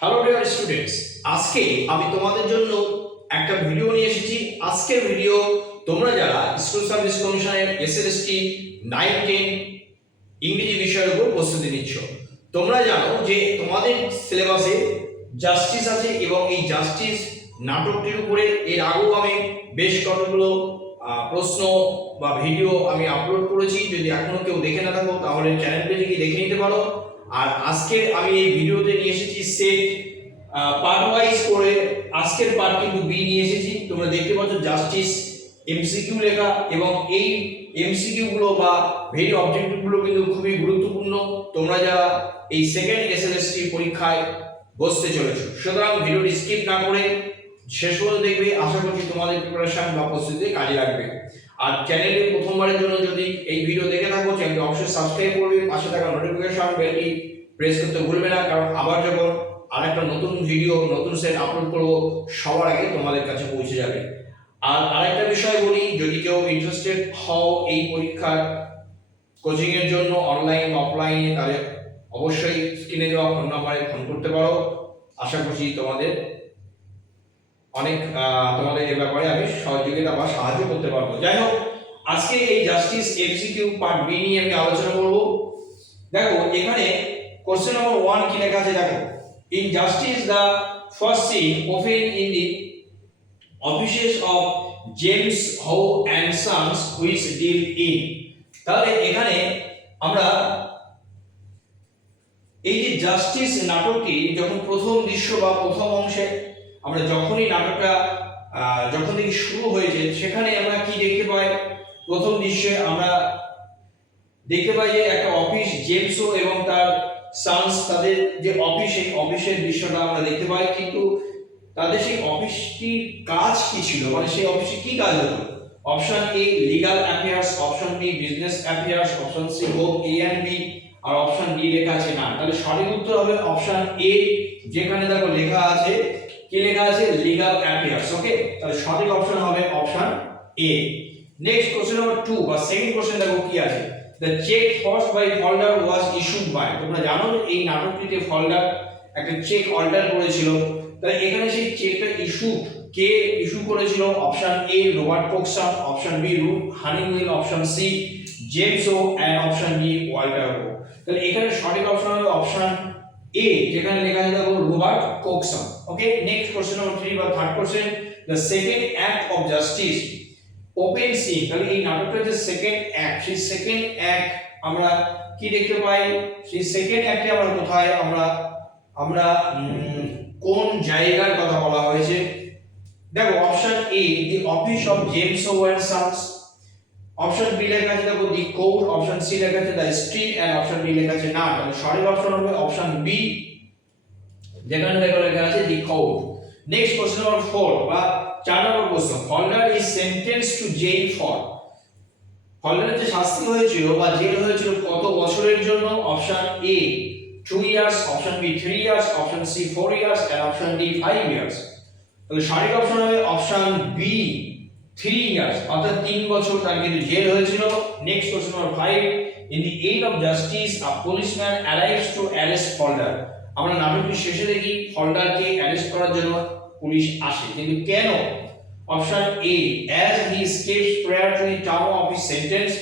Hello dear students, আজকে আমি তোমাদের জন্য একটা ভিডিও নিয়ে এসেছি। আজকের ভিডিও তোমরা যারা স্কুল সার্ভিস কমিশনের এসএলএসটি 9-10 ইংরেজি বিষয়ের উপর প্রস্তুতি নিচ্ছ, তোমরা জানো যে তোমাদের সিলেবাসে জাস্টিস আছে এবং এই জাস্টিস নাটকটির উপরে এর আগেও আমি বেশ কতগুলো প্রশ্ন বা ভিডিও আমি আপলোড করেছি। যদি এখনো কেউ দেখে না থাকো তাহলে চ্যানেল পেজে গিয়ে দেখে নিতে পারো। আর আজকে আমি এই ভিডিওতে নিয়ে এসেছি সেট পার্ট ওয়াইজ করে। আজকের পার্ট কিন্তু বি নিয়ে এসেছি। তোমরা দেখতে পাচ্ছ জাস্টিস এমসিকিউ লেখা এবং এই এমসিকিউ গুলো বা ভেরি অবজেক্টিভ গুলো কিন্তু খুবই গুরুত্বপূর্ণ তোমরা যারা এই সেকেন্ড এসএলএসটি পরীক্ষায় বসতে চলেছো। সুতরাং ভিডিওটি স্কিপ না করে শেষ পর্যন্ত দেখবে, আশা করছি তোমাদের প্রিপারেশন বা প্রস্তুতিতে কাজে লাগবে। আর চ্যানেলে প্রথমবারের জন্য যদি এই ভিডিও দেখে থাকো, চ্যানেলটি অবশ্যই সাবস্ক্রাইব করবে, পাশে থাকা নোটিফিকেশন বেলটি প্রেস করতে ভুলবে না, কারণ আবার যখন আরেকটা নতুন ভিডিও নতুন সেট আপলোড করব সবার আগে তোমাদের কাছে পৌঁছে যাবে। আর আরেকটা বিষয় বলি, যদি কেউ ইন্টারেস্টেড হও এই পরীক্ষার কোচিং এর জন্য অনলাইন অফলাইনে, তাহলে অবশ্যই স্ক্রিনে দেওয়া ফোন নম্বরে ফোন করতে পারো। আশা করছি তোমাদের অনেক তোমাদের এই ব্যাপারে আমি সহযোগিতা বা সাহায্য করতে পারবো। যাই হোক, আজকে এই জাস্টিস এমসিকিউ পার্ট বি নিয়ে আমি আলোচনা করব। দেখো এখানে কোশ্চেন নাম্বার 1 কি লেখা আছে, দেখো in Justice the first scene open in the offices of James How and Sons which deal in. তাহলে এখানে আমরা এই যে জাস্টিস নাটকটি যখন প্রথম দৃশ্য বা প্রথম অংশে আমরা যখনই নাটকটা যখন থেকে শুরু হয়েছে, সেখানে আমরা কি দেখতে পাই? প্রথম দৃশ্যে আমরা দেখতে পাই যে একটা অফিস, জেমসো এবং তার সন্স, তাদের যে অফিস, সেই অফিসের দৃশ্যটা আমরা দেখতে পাই। কিন্তু তাদের সেই অফিসটির কাজ কি ছিল, মানে সেই অফিসে কি কাজ হতো? Option A legal affairs, option B business affairs, option C both A and B, আর অপশন ডি লেখা আছে না। তাহলে সঠিক উত্তর হবে অপশন এ, যেখানে দেখো লেখা আছে, কি লেখা আছে? Legal affairs. ওকে, তাহলে সঠিক অপশন হবে option A. Next question number 2 বা সেকেন্ড কোশ্চেন দেখো কি আছে। The cheque forged by Falder was issued by. তোমরা জানো এই নাটকটিতে ফলডার একটা চেক অল্টার করেছিল। তাহলে এখানে সেই চেকটা কে ইস্যু করেছিল? Option A Robert Cokeson, option B Ruth Honeywill, option C James O, and option D Walter How. তাহলে এখানে সঠিক অপশন হবে অপশন এ, যেখানে লেখা আছে দেখো Robert Coxon. Okay, next question number 3 বা third question, the second act of Justice open scene. তাহলে এই নাটকটার যে সেকেন্ড অ্যাক্ট, সেই সেকেন্ড অ্যাক্ট আমরা কি দেখতে পাই? সেই সেকেন্ড অ্যাক্টে আমরা কোথায় আমরা আমরা কোন জায়গার কথা বলা হয়েছে? দেখো option A the office of James O and Sons, option B লেখা আছে দেখো দি কোর্ট, অপশন সি লেখা আছে the street, and option D লেখা আছে না। তাহলে সঠিক অপশন হবে অপশন বি, যেখানে দেখো লেখা আছে the court. Next question number 4 বা 4 নম্বর প্রশ্ন, Folder is sentenced to jail for. ফলডারের যে শাস্তি হয়েছিল বা জেল হয়েছিল কত বছরের জন্য? Option A 2 years, option B 3 years, option C 4 years, and option D 5 years. তাহলে সঠিক অপশন হবে অপশন বি 3 ইয়ার্স, অর্থাৎ 3 বছর তার কিন্তু জেল হয়েছিল। Next question number 5, in the aid of justice a policeman arrives to arrest Falder. আমরা নাটকটির শেষে দেখি ফলডারকে অ্যারেস্ট করার জন্য পুলিশ আসে, কিন্তু কেন? Option a as he scapes prior to the term of his sentence.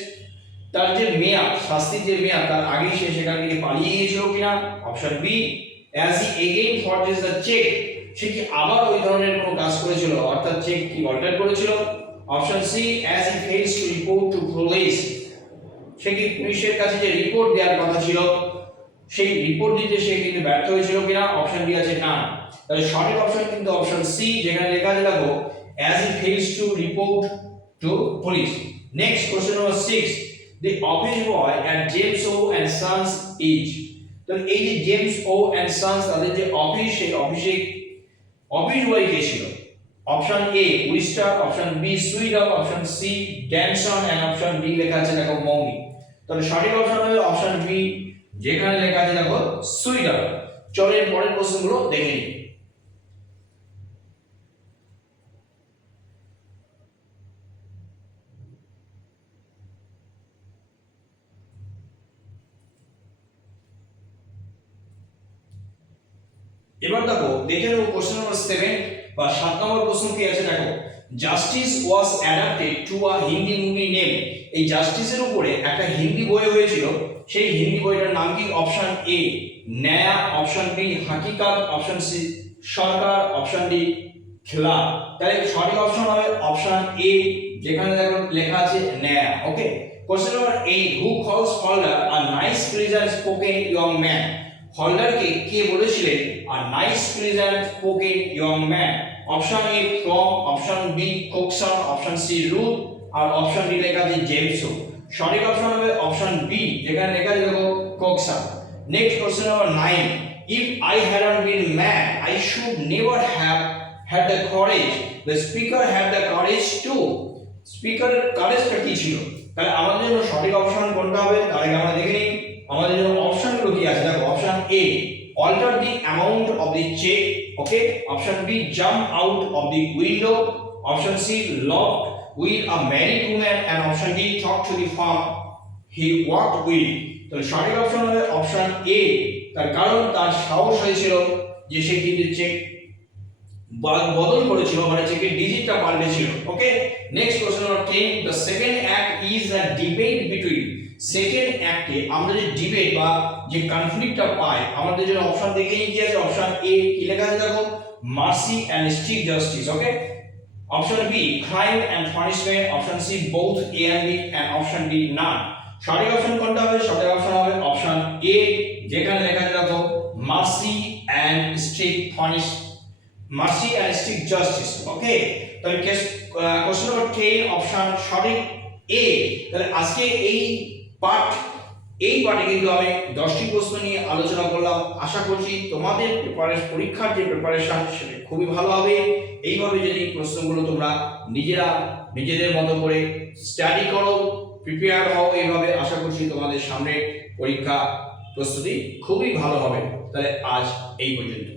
তার যে মেয়াদ, শাস্তির যে মেয়াদ, তার আগে সে সেখান থেকে পালিয়ে গিয়েছিল কিনা। Option B as he again forges the cheque, সে কি আবার ওই ধরনের কোনো কাজ করেছিল, অর্থাৎ চেক কি অল্টার করেছিল। Option C as he fails to report to police, সে কি পুলিশের কাছে যে রিপোর্ট দেওয়ার কথা ছিল সেই রিপোর্ট দিতে সে কিন্তু ব্যর্থ হয়েছিল কিনা। অপশন ডি আছে না। তাহলে সঠিক অপশন কিন্তু অপশন সি, যেখানে লেখা আছে দেখো as he fails to report to police. Next question number 6, the office boy at James O and Sons age. তো এই যে জেমস ও এন্ড সন্স, তাদের যে অফিস, সেই অফিসে অফিস বয় কে ছিল? Option A Wister, option B Sweedle, option C Danson, and option D লেখা আছে দেখো মৌনি। তাহলে সঠিক অপশন হবে অপশন বি, যেখানে লেখা আছে দেখো সুইডল। চলো এর পরের প্রশ্নগুলো দেখে নিই। এবার দেখো দেখে নেবো কোশ্চেন নাম্বার 7 বা 7 নম্বর প্রশ্ন কি আছে দেখো, Justice was adapted to a Hindi movie name. এই জাস্টিসের উপরে একটা হিন্দি বই হয়েছিল, সেই হিন্দি বইটার নাম কি? Option A Nyaya, option B Haqiqat, option C Sarkar, option D Khela. তাহলে সঠিক অপশন হবে অপশন এ, যেখানে দেখো লেখা আছে ন্যায়া। ওকে, question number 8, who calls Falder a nice pleasant spoken young man. হল্ডারকে কে বলেছিলেন a nice pleasant spoken young man? Option A Frome, option B Cokeson, option C Ruth, আর অপশন ডি লেখা আছে জেমসো। সঠিক অপশন হবে অপশন বি, যেখানে লেখা আছে দেখো Cokeson. Next question number 9, if I hadn't been man I should never have had the courage, the speaker had the courage to। স্পিকারের কারেজটা কি ছিল? তাহলে আমাদের জন্য সঠিক অপশন কোনটা হবে তার আগে আমরা দেখে নিই আমাদের জন্য অপশনগুলো কি আছে। দেখো option A alter the amount of the check, okay, option B jump out of the window, option C locked with a married woman, and option D talk to the farm he walked with। তাহলে সঠিক option হবে option এ, তার কারণ তার সাহস হয়েছিল যে সে কিন্তু চেক বদল করেছিল, মানে চেকের ডিজিটটা পাল্টেছিল। Okay, next question number 10, the second act is a debate between. Second অ্যাক্টে আমরা যে ডিবেট বা যে কনফ্লিক্টটা পাই, আমাদের জন্য অপশন দেখে নিই কি আছে। অপশন এ কি লেখা আছে দেখো, mercy and strict justice. Okay, option B crime and punishment, option C both A and B, and option D none. সঠিক অপশন কোনটা হবে? সঠিক অপশন হবে অপশন এ, যেখানে লেখা আছে দেখো mercy and strict punishment, mercy and strict justice. Okay, তাহলে কোশ্চেন নাম্বার 10 অপশন সঠিক এ। তাহলে আজকে এই পার্টে কিন্তু আমি 10টি প্রশ্ন নিয়ে আলোচনা করলাম। আশা করছি তোমাদের পরীক্ষার যে প্রিপারেশন সেটা খুবই ভালো হবে। এইভাবে যদি প্রশ্নগুলো তোমরা নিজেদের মতো করে স্টাডি করো, প্রিপেয়ার হও, এইভাবে আশা করছি তোমাদের সামনে পরীক্ষা প্রস্তুতি খুবই ভালো হবে। তাহলে আজ এই পর্যন্ত।